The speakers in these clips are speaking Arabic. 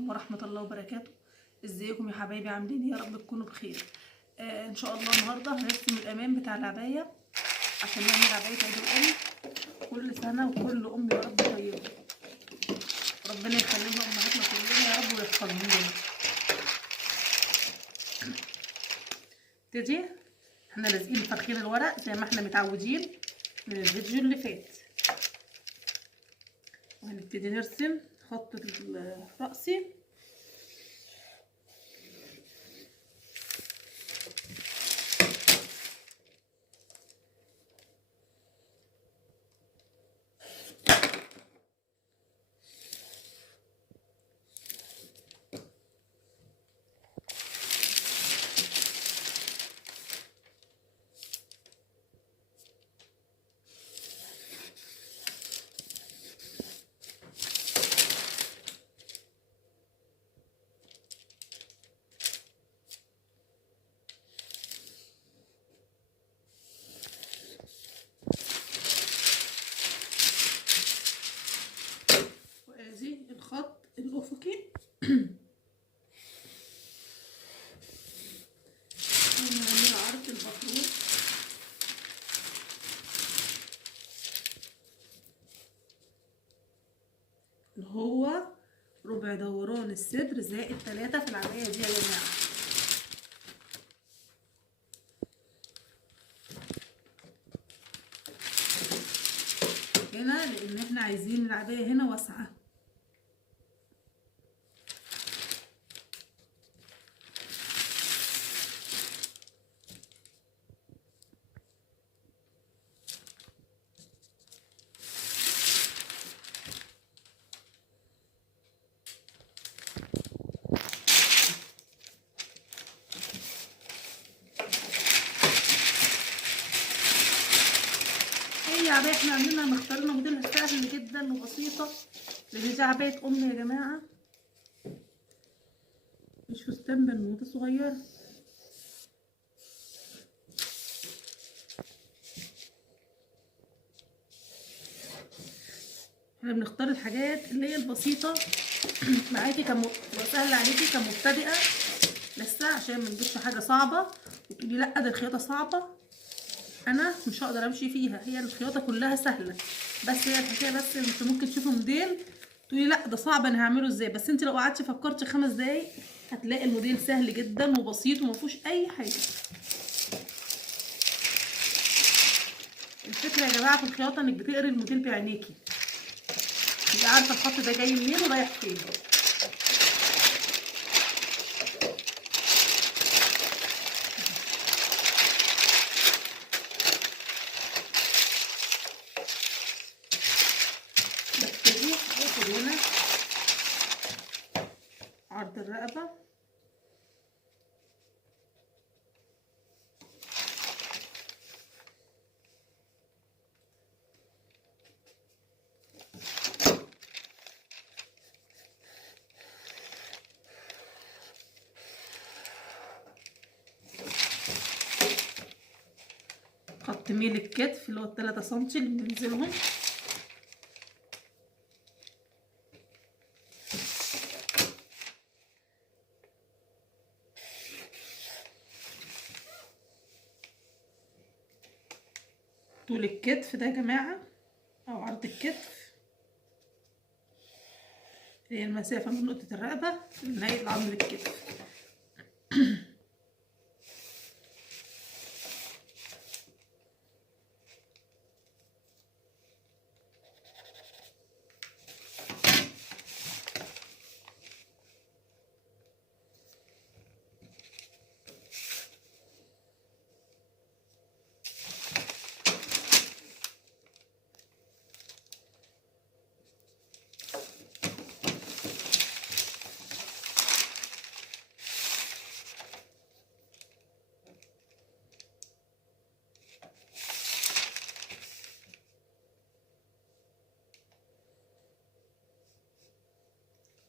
عليكم ورحمة الله وبركاته. ازيكم يا حبايبي؟ عاملين ايه؟ يا رب تكونوا بخير. ان شاء الله النهارده هنرسم الامام بتاع العباية عشان نعمل عباية عيد الام. كل سنة وكل ام يا رب طيبة، ربنا يخليهم امهاتنا كلنا يا رب ويحفظهم لنا. نبتدي احنا لازقين فرخين الورق زي ما احنا متعودين من الفيديو اللي فات، وهنبتدي نرسم خط الرأسي. وادي الخط الافقي ونعمل عرض البطرون اللي هو ربع دوران الصدر زائد 3 في العباية دي يا جماعة. هنا لان احنا عايزين العباية هنا واسعة. هي عباية احنا عاملينها مختارين موديلها سهل جدا وبسيطة، لان دي عباية ام يا جماعة، مش فستان بنوتة صغيرة. احنا بنختار الحاجات اللي هي البسيطة معاكي سهل عليكي كمبتدئة لسه، عشان ما نجيبش حاجة صعبة وتقولي لا ده الخياطة صعبة انا مش هقدر امشي فيها. هي الخياطة كلها سهلة، بس هي الحكاية بس انت ممكن تشوفي موديل تقولي لا ده صعب انا هعمله ازاي، بس انت لو قعدتي فكرتي 5 دقايق هتلاقي الموديل سهل جدا وبسيط ومفيهوش اي حاجة. الفكرة يا جماعة في الخياطة انك بتقري الموديل بعينيكي، تبقي عارفة الخط ده جاي منين ورايح فين. ببتدي اخد هنا عرض الرقبة خط ميل الكتف اللي هو 3 سنتي اللي بننزلهم. طول الكتف ده يا جماعة او عرض الكتف هي المسافة من نقطة الرقبة لنهاية عظم الكتف.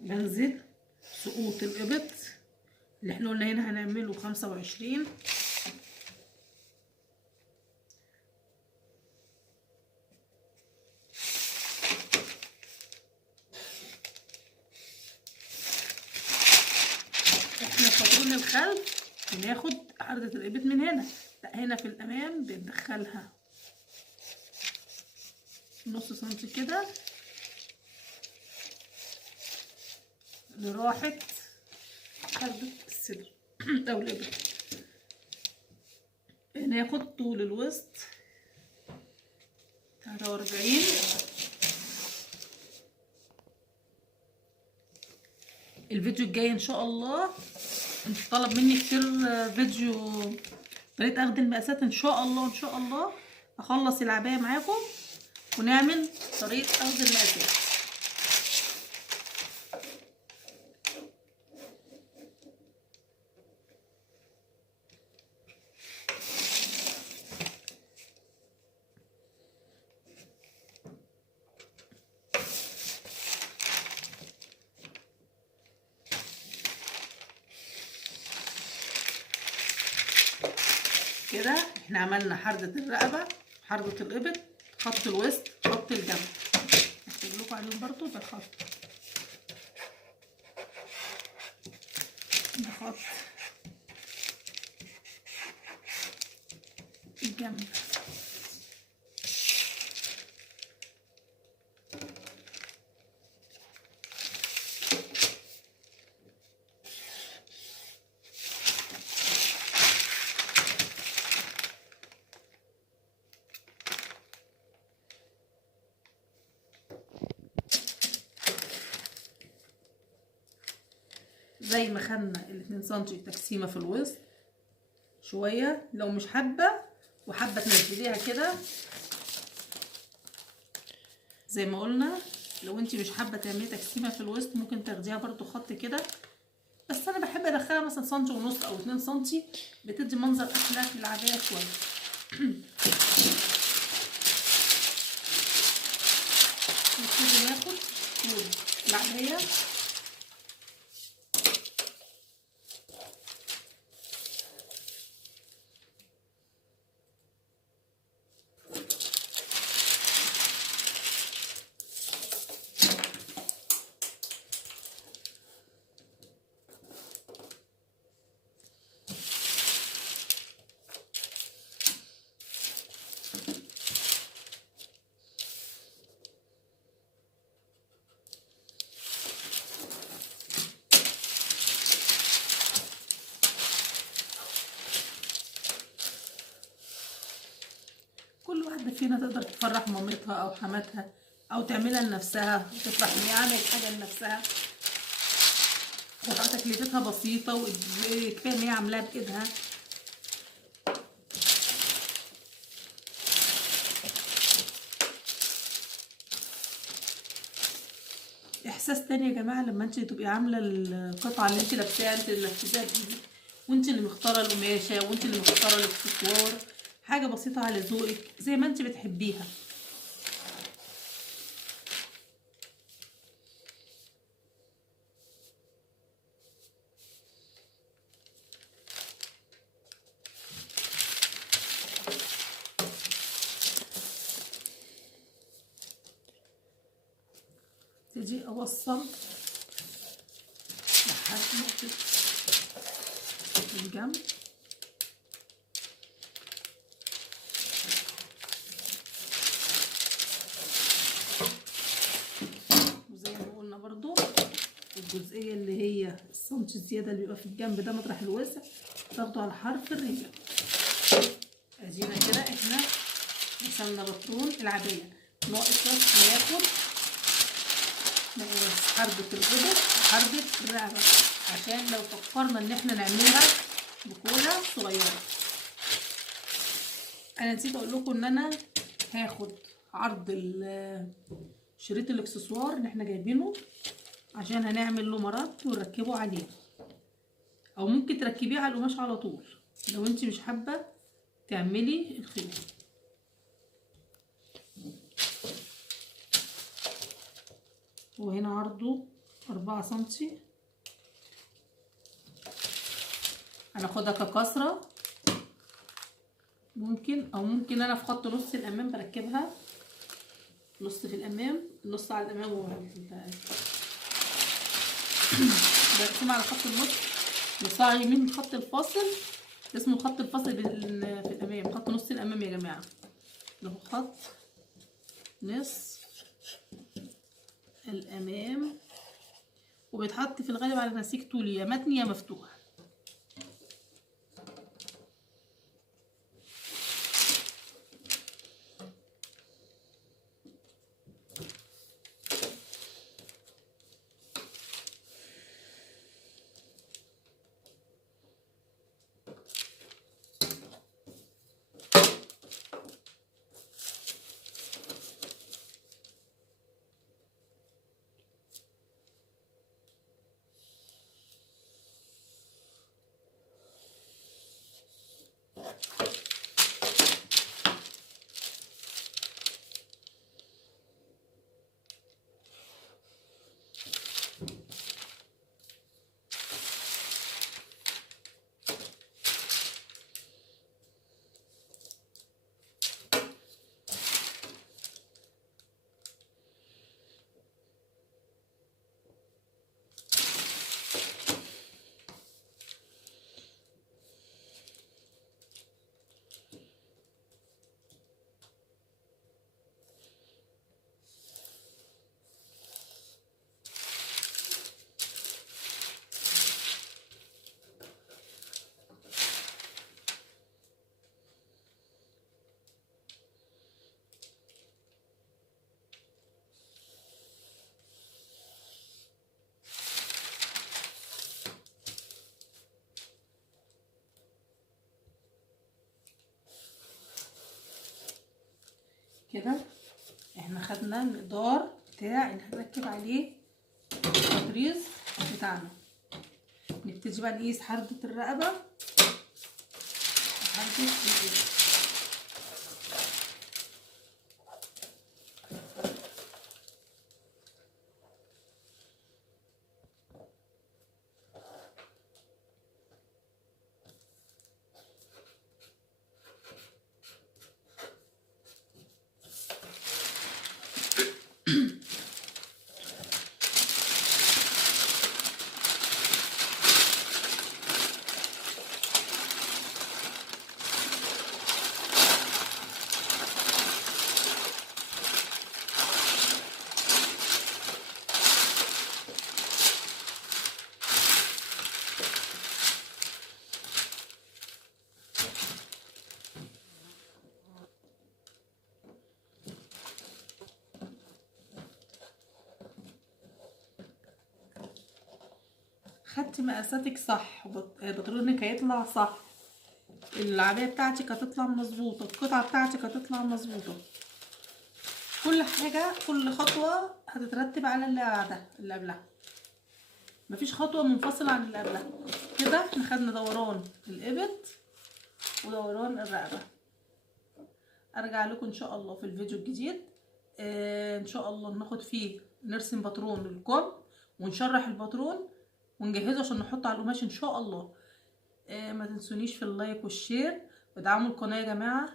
بنزل سقوط الإبط اللي احنا قلنا هنا هنعمله 25. احنا في باترون الخلف بناخد عرضة الابط من هنا، لا هنا في الامام بندخلها نص سنتي كده لراحة عرضة الصدر او الابط. ناخد طول الوسط 43. الفيديو الجاي ان شاء الله انت طلب مني كتير فيديو طريقة اخد المقاسات، ان شاء الله ان شاء الله اخلص العباية معاكم ونعمل طريقة اخد المقاسات. كده احنا عملنا حردة الرقبة، حردة الابط، خط الوسط، خط الجنب. هكتب لكم عليهم برضو. ده خط، ده خط الجنب. زي ما خدنا ال2 سنتي تقسيمه في الوسط شويه، لو مش حابه وحابه تنزليها كده زي ما قلنا، لو انت مش حابه تعملي تقسيمه في الوسط ممكن تاخديها برضو خط كده، بس انا بحب ادخلها مثلا سنتي ونص او 2 سنتي، بتدي منظر احلى في العبايه شويه. نبتدي ناخد طول العبايه فينا تقدر تفرح مامتها او حماتها او تعملها لنفسها وتفرح ان هي عملت حاجه لنفسها، وتبقى تكلفتها بسيطه وكفايه ان هي عاملاها بايدها. احساس تاني يا جماعه لما انت تبقي عامله القطعه اللي انت لابساها، انت اللي لابساها بايدك، وانت اللي مختاره القماشه، وانت اللي مختاره الاكسسوار، حاجه بسيطه على ذوقك زي ما انت بتحبيها. ابتدي اوصل لحد نقطه الجنب، وزي ما قلنا برضو الجزئيه اللي هي السنتي الزياده اللي بيبقى في الجنب ده مطرح الوسع تاخده على حرف الرجل. ادينا كده احنا رسمنا بطرون العبايه، ناقص بس ناخد حردة الابط وحردة الرقبة، عشان لو فكرنا ان احنا نعملها بكولة صغيرة. انا نسيت اقول لكم ان انا هاخد عرض شريط الاكسسوار اللي احنا جايبينه عشان هنعمل له مرات ونركبه عليه، او ممكن تركبيه على القماش على طول لو انت مش حابة تعملي الخيط. وهنا عرضه 4 سنتي، هناخدها ككسرة ممكن، او ممكن انا في خط نص الامام بركبها نص في الامام، نص على الامام برسمها على خط النص نصاع يمين خط الفاصل، اسمه خط الفاصل في الامام، خط نص الامام يا جماعه، له خط نصف الامام، وبيتحط في الغالب على نسيج طولي يا متني يا مفتوح. كده احنا خدنا المقدار بتاع اللي هنركب عليه التطريز بتاعنا. نبتدي بقى نقيس حردة الرقبة وحردة الايد. خدتي مقاساتك صح، بطرونك هيطلع صح، العباية بتاعتك هتطلع مظبوطة، القطعة بتاعتك هتطلع مظبوطة، كل حاجة كل خطوة هتترتب على اللي بعدها اللي قبلها، مفيش خطوة منفصلة عن اللي قبلها. كده احنا خدنا دوران الإبط ودوران الرقبة. ارجع لكم ان شاء الله في الفيديو الجديد، ان شاء الله ناخد فيه نرسم باترون للكم ونشرح الباترون ونجهزه عشان نحطه على القماش ان شاء الله. ما تنسونيش في اللايك والشير، ودعموا القناه يا جماعه.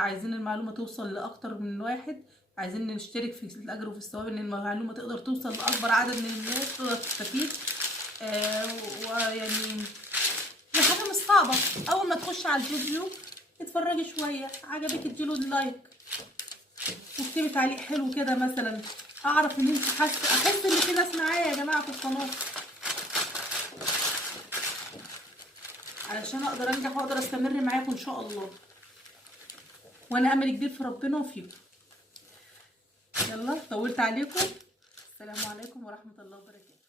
عايزين المعلومه توصل لاكتر من واحد، عايزين نشترك في الاجر وفي الثواب ان المعلومه تقدر توصل لاكبر عدد من الناس تقدر تستفيد. ويعني دي حاجه مش صعبه، اول ما تخش على الفيديو اتفرجي شويه، عجبك اديله اللايك واكتبي تعليق حلو كده مثلا، اعرف ان انت احس ان في ناس معايا يا جماعه في القناه، علشان اقدر انجح واقدر استمر معاكم ان شاء الله، وانا امل كبير في ربنا وفيكم. يلا طولت عليكم، السلام عليكم ورحمه الله وبركاته.